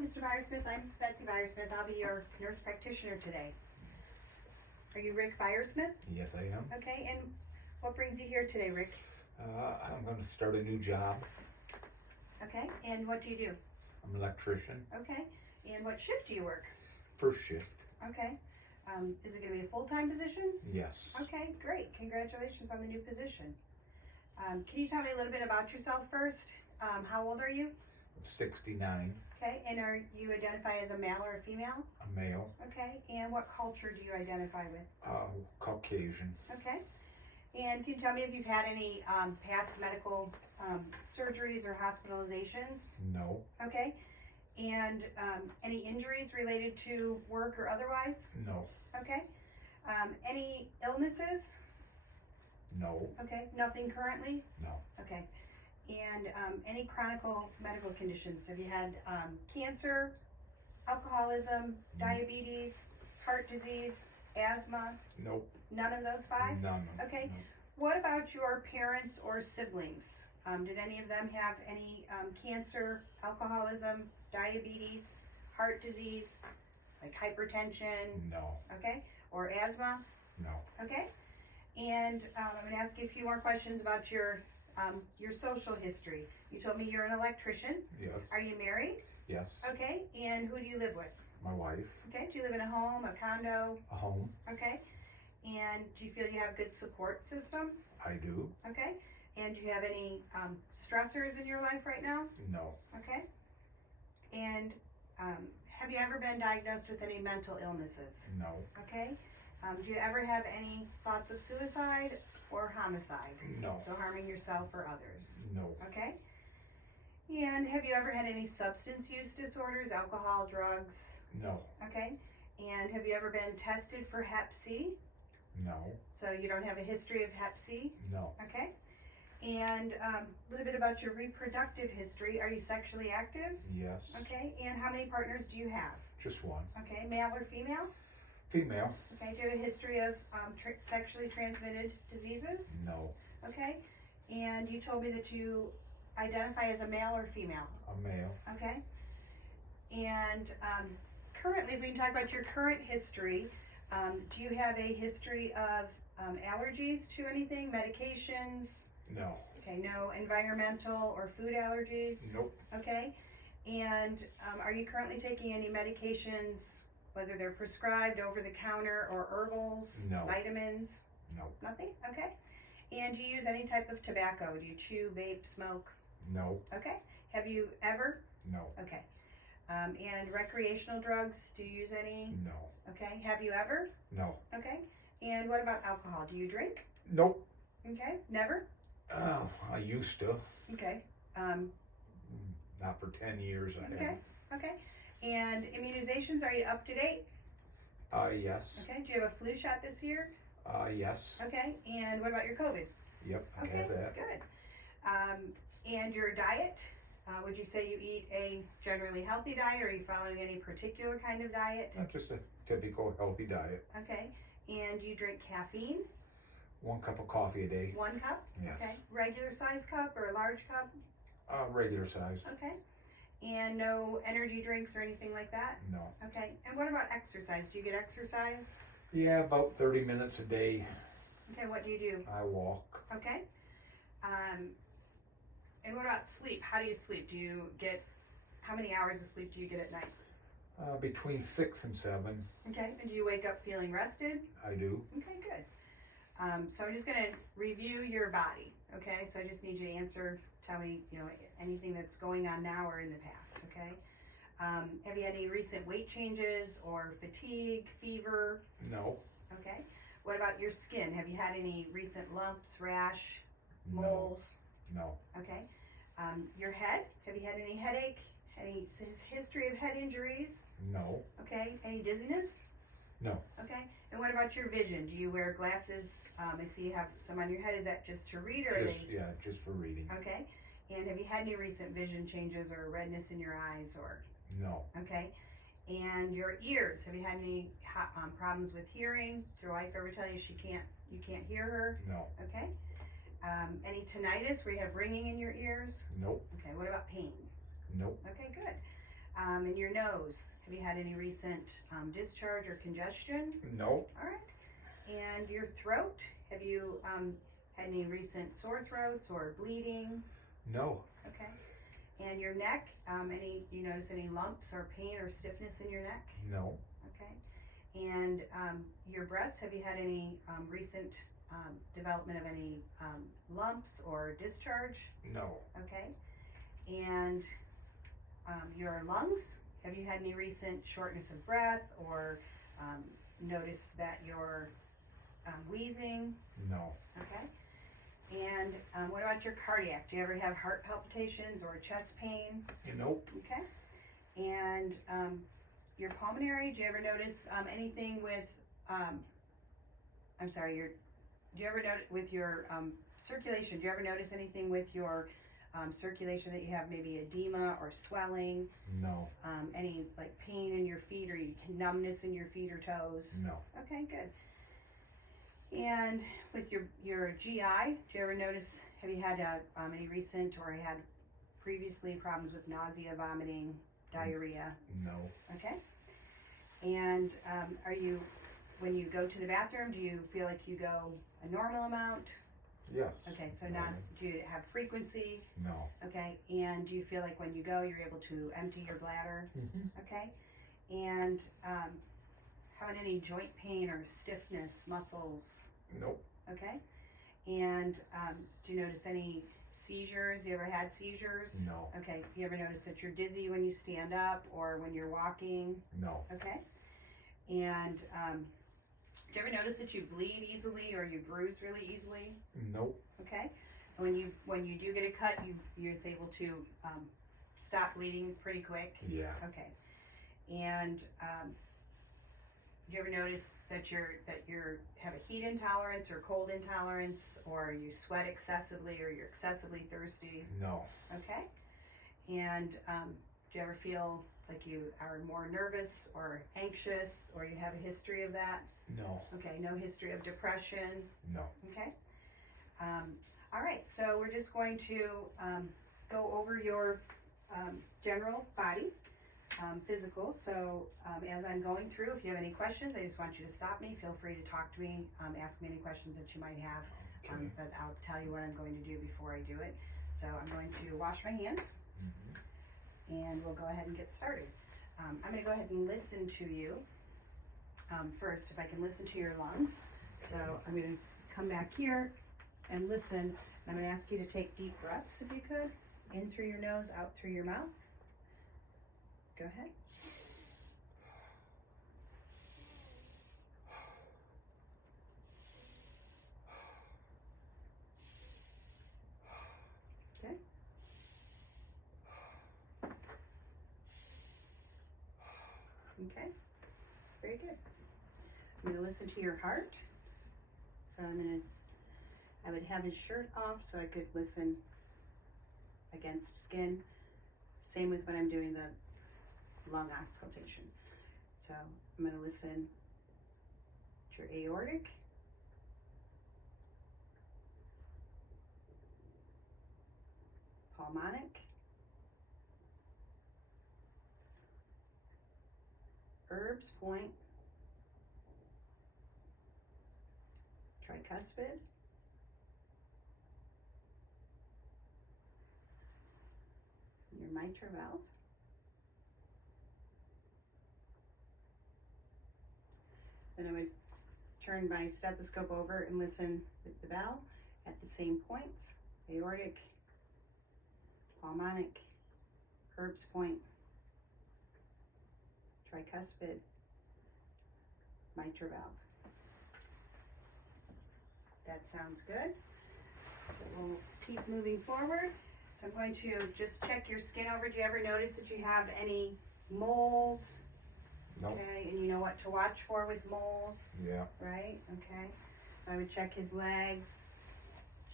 Mr. Byersmith. I'm Betsy Byersmith. I'll be your nurse practitioner today. Are you Rick Byersmith? Yes, I am. Okay, and what brings you here today, Rick? I'm going to start a new job. Okay, and what do you do? I'm an electrician. Okay, and what shift do you work? First shift. Okay, is it going to be a full-time position? Yes. Okay, great. Congratulations on the new position. Can you tell me a little bit about yourself first? How old are you? I'm 69. Okay, and are you identify as a male or a female? A male. Okay, and what culture do you identify with? Caucasian. Okay, and can you tell me if you've had any past medical surgeries or hospitalizations? No. Okay, and any injuries related to work or otherwise? No. Okay, any illnesses? No. Okay, nothing currently? No. Okay, and any chronic medical conditions? Have you had cancer, alcoholism, diabetes, heart disease, asthma? Nope. None of those five? None. Okay. No. What about your parents or siblings? Did any of them have any cancer, alcoholism, diabetes, heart disease, like hypertension? No. Okay, or asthma? No. Okay, and I'm going to ask you a few more questions about your social history. You told me you're an electrician. Yes. Are you married? Yes. Okay, and who do you live with? My wife. Okay, do you live in a home, a condo? A home. Okay, and do you feel you have a good support system? I do. Okay, and do you have any stressors in your life right now? No. Okay, and have you ever been diagnosed with any mental illnesses? No. Okay, do you ever have any thoughts of suicide or homicide? No. So harming yourself or others? No. Okay, and have you ever had any substance use disorders, alcohol, drugs? No. Okay, and have you ever been tested for Hep C? No. So you don't have a history of Hep C? No. Okay, and a little bit about your reproductive history. Are you sexually active? Yes. Okay, and how many partners do you have? Just one. Okay, male or female? Female. Okay, do you have a history of sexually transmitted diseases? No. Okay, and you told me that you identify as a male or female? A male. Okay, and currently, if we can talk about your current history, do you have a history of allergies to anything, medications? No. Okay, no environmental or food allergies? Nope. Okay, and are you currently taking any medications, whether they're prescribed, over the counter, or herbals? No. Vitamins? No. Nothing? Okay. And do you use any type of tobacco? Do you chew, vape, smoke? No. Okay. Have you ever? No. Okay. And recreational drugs, do you use any? No. Okay. Have you ever? No. Okay. And what about alcohol? Do you drink? Nope. Okay. Never? Oh, I used to. Okay. Not for 10 years, I Okay. have. Okay. And immunizations, are you up to date? Yes. Okay. Do you have a flu shot this year? Yes. Okay. And what about your COVID? Yep, I Okay. have that. Good. And your diet? Would you say you eat a generally healthy diet, or are you following any particular kind of diet? Not just a typical healthy diet. Okay. And do you drink caffeine? 1 cup of coffee a day. 1 cup? Yes. Okay. Regular size cup or a large cup? Regular size. Okay. And no energy drinks or anything like that? No. Okay. And what about exercise? Do you get exercise? Yeah, about 30 minutes a day. Okay. What do you do? I walk. Okay. And what about sleep? How do you sleep? How many hours of sleep do you get at night? Between 6 and 7. Okay. And do you wake up feeling rested? I do. Okay, good. So I'm just going to review your body. Okay. So I just need you to tell me, anything that's going on now or in the past. Okay. Have you had any recent weight changes or fatigue, fever? No. Okay. What about your skin? Have you had any recent lumps, rash, No. moles? No. Okay. Your head? Have you had any headache? Any history of head injuries? No. Okay. Any dizziness? No. Okay. And what about your vision? Do you wear glasses? I see you have some on your head. Is that just to read, or are they? Yeah, just for reading. Okay. And have you had any recent vision changes or redness in your eyes, or? No. Okay. And your ears? Have you had any problems with hearing? Did your wife ever tell you you can't hear her? No. Okay. Any tinnitus where you have ringing in your ears? Nope. Okay. What about pain? Nope. Okay, good. In your nose, have you had any recent discharge or congestion? No. All right. And your throat, have you had any recent sore throats or bleeding? No. Okay. And your neck, you notice any lumps or pain or stiffness in your neck? No. Okay. And your breasts, have you had any recent development of any lumps or discharge? No. Okay. And your lungs, have you had any recent shortness of breath or noticed that you're wheezing? No. Okay. And what about your cardiac? Do you ever have heart palpitations or chest pain? Nope. Okay. And your pulmonary, do you ever notice anything with, do you ever notice with your circulation, do you ever notice anything with your circulation that you have maybe edema or swelling? No. Any like pain in your feet or numbness in your feet or toes? No. Okay, good. And with your GI, do you ever notice, have you had any recent or had previously problems with nausea, vomiting, diarrhea? No. Okay. And when you go to the bathroom, do you feel like you go a normal amount? Yes. Okay, so not, do you have frequency? No. Okay, and do you feel like when you go, you're able to empty your bladder? Mm-hmm. Okay, and having any joint pain or stiffness, muscles? Nope. Okay, and do you notice any seizures? You ever had seizures? No. Okay, you ever notice that you're dizzy when you stand up or when you're walking? No. Okay, and do you ever notice that you bleed easily or you bruise really easily? Nope. Okay, and when you do get a cut, it's able to stop bleeding pretty quick. Yeah. Okay, and do you ever notice that you have a heat intolerance or cold intolerance, or you sweat excessively, or you're excessively thirsty? No. Okay, and do you ever feel like you are more nervous or anxious, or you have a history of that? No. Okay, no history of depression. No. Okay. All right, so we're just going to go over your general body physical. So as I'm going through, if you have any questions, I just want you to stop me. Feel free to talk to me, ask me any questions that you might have, Okay. but I'll tell you what I'm going to do before I do it. So I'm going to wash my hands, Mm-hmm. and we'll go ahead and get started. I'm going to go ahead and listen to you first, if I can listen to your lungs. So I'm going to come back here and listen. I'm going to ask you to take deep breaths, if you could, in through your nose, out through your mouth. Go ahead. Okay. Okay. Very good. I'm going to listen to your heart. So I would have his shirt off so I could listen against skin. Same with when I'm doing the lung auscultation. So I'm going to listen to your aortic, pulmonic, Erb's point, tricuspid, your mitral valve, then I would turn my stethoscope over and listen with the valve at the same points: aortic, pulmonic, Erb's point, tricuspid, mitral valve. That sounds good. So we'll keep moving forward. So I'm going to just check your skin over. Do you ever notice that you have any moles? Nope. Okay, and you know what to watch for with moles, Yeah. right? Okay. So I would check his legs,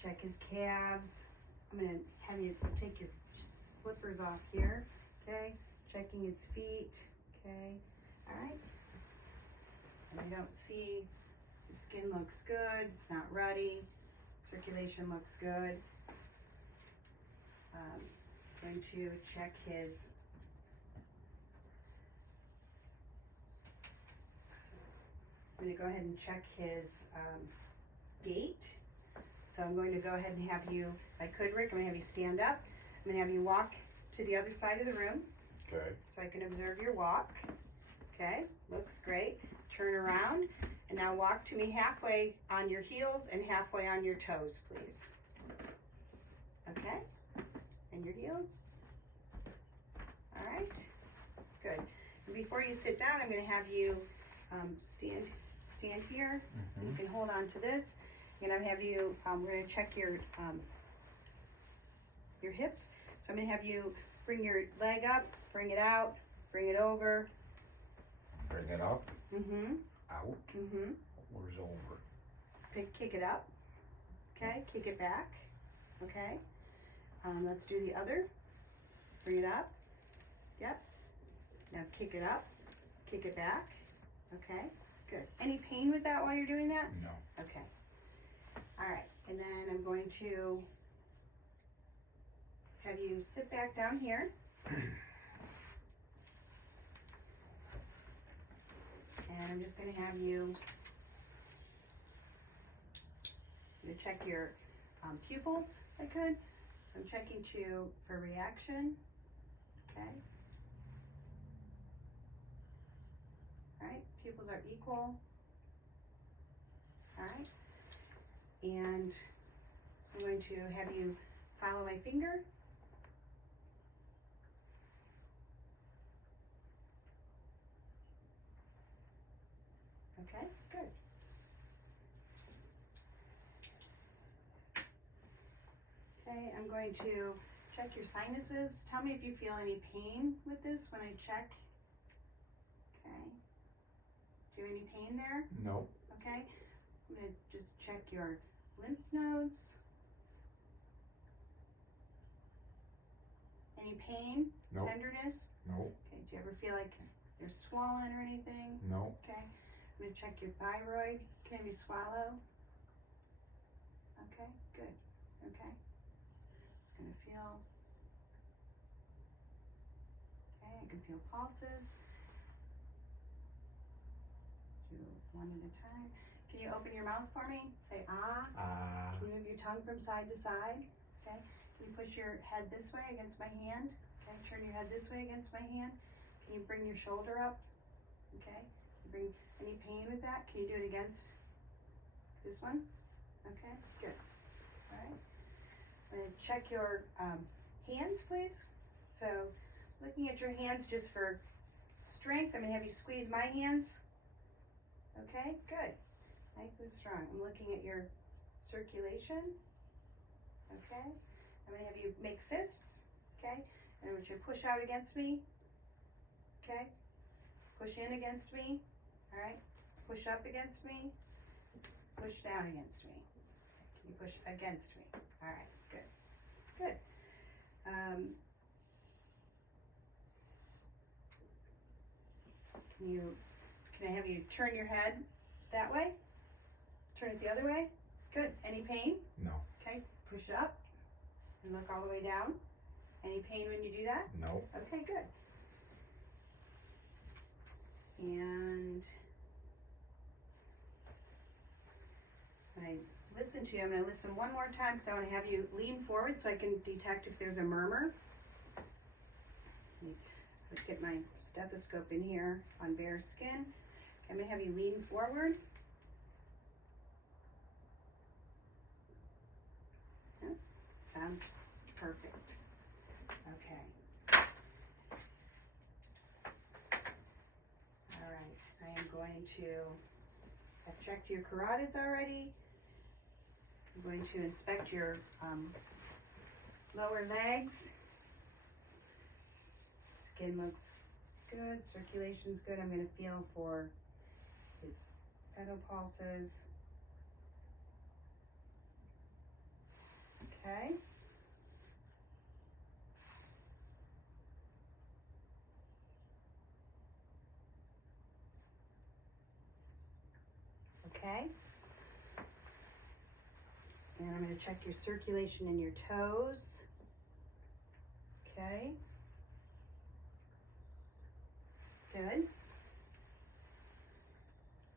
check his calves. I'm going to have you take your slippers off here. Okay. Checking his feet. Okay. All right. And I don't see, the skin looks good. It's not ruddy. Circulation looks good. Going to check his I'm going to go ahead and check his gait. So I'm going to go ahead and have you, if I could, Rick, I'm going to have you stand up. I'm going to have you walk to the other side of the room Okay. so I can observe your walk. Okay, looks great. Turn around and now walk to me halfway on your heels and halfway on your toes, please. Okay, and your heels. All right, good. And before you sit down, I'm going to have you stand here. You can hold on to this. I'm going to have you, we're going to check your hips. So I'm going to have you bring your leg up, bring it out, bring it over. Bring it up. Mm-hmm. Out. Mm-hmm. Where's over? Kick it up. Okay, kick it back. Okay. Let's do the other. Bring it up. Yep. Now kick it up. Kick it back. Okay. Good. Any pain with that while you're doing that? No. Okay. All right. And then I'm going to have you sit back down here. And I'm just going to have you check your pupils, if I could. So I'm checking for reaction. Okay. All right. Pupils are equal. All right. And I'm going to have you follow my finger. Okay, good. Okay, I'm going to check your sinuses. Tell me if you feel any pain with this when I check. Okay. Do you have any pain there? No. Okay. I'm going to just check your lymph nodes. Any pain? No. Tenderness? No. Okay, do you ever feel like they're swollen or anything? No. Okay. I'm going to check your thyroid. Can you swallow? Okay, good. Okay. Just going to feel. Okay, I can feel pulses. Do one at a time. Can you open your mouth for me? Say ah. Can you move your tongue from side to side? Okay. Can you push your head this way against my hand? Okay. Turn your head this way against my hand. Can you bring your shoulder up? Okay. Bring any pain with that? Can you do it against this one? Okay, good. All right. I'm going to check your hands, please. So, looking at your hands just for strength, I'm going to have you squeeze my hands. Okay, good. Nice and strong. I'm looking at your circulation. Okay. I'm going to have you make fists. Okay. And I want you to push out against me. Okay. Push in against me. All right. Push up against me. Push down against me. Can you push against me? All right. Good. Good. Can I have you turn your head that way? Turn it the other way. Good. Any pain? No. Okay. Push it up and look all the way down. Any pain when you do that? No. Okay. Good. And when I listen to you, I'm going to listen one more time because I want to have you lean forward so I can detect if there's a murmur. Let's get my stethoscope in here on bare skin. I'm going to have you lean forward. Yeah, sounds perfect. Okay. All right, I am going to, I've checked your carotids already. I'm going to inspect your lower legs. Skin looks good, circulation's good. I'm going to feel for his pedal pulses. Okay. Okay. And I'm going to check your circulation in your toes. Okay. Good.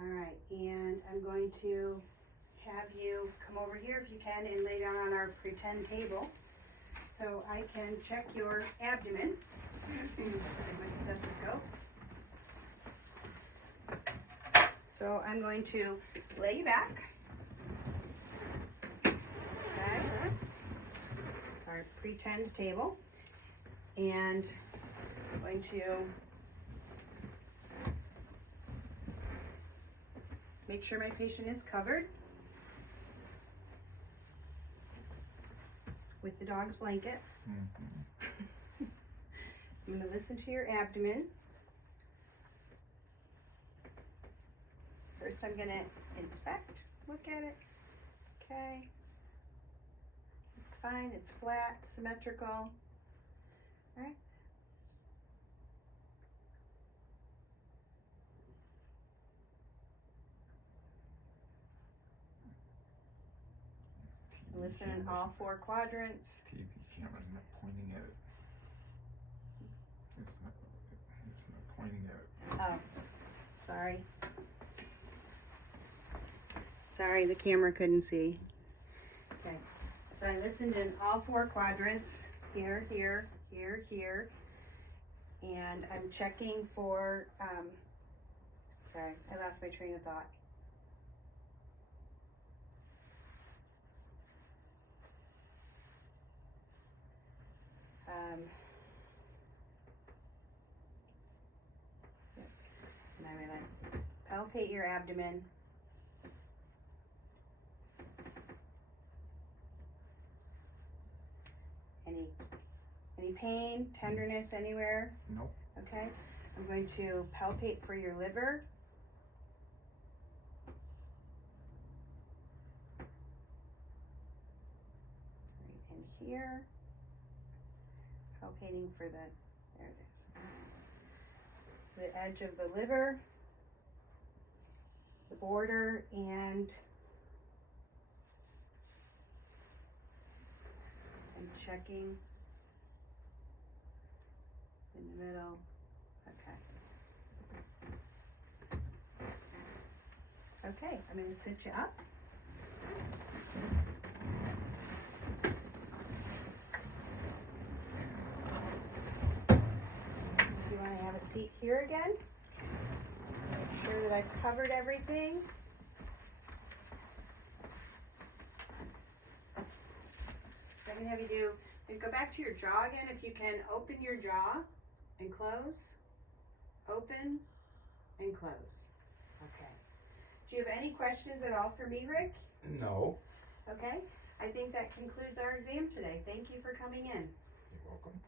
All right. And I'm going to have you come over here if you can and lay down on our pretend table so I can check your abdomen. Get my stethoscope. So I'm going to lay you back. Okay. It's our pretend table. And I'm going to make sure my patient is covered with the dog's blanket. Mm-hmm. I'm going to listen to your abdomen. First I'm going to inspect, look at it. Okay. It's fine, it's flat, symmetrical. All right. Listen in all 4 quadrants. TV camera's not pointing at it. It's not pointing at it. Oh, sorry. Sorry, the camera couldn't see. Okay, so I listened in all 4 quadrants. Here, here, here, here. And I'm checking for, sorry, I lost my train of thought. And I'm going to palpate your abdomen. Any pain, tenderness anywhere? Nope. Okay. I'm going to palpate for your liver. Right in here. Palpating for the, there it is. The edge of the liver, the border, and I'm checking in the middle. Okay. Okay, I'm going to sit you up. You want to have a seat here again? Make sure that I've covered everything. I'm going to have you do, and go back to your jaw again. If you can, open your jaw and close. Open and close. Okay. Do you have any questions at all for me, Rick? No. Okay. I think that concludes our exam today. Thank you for coming in. You're welcome.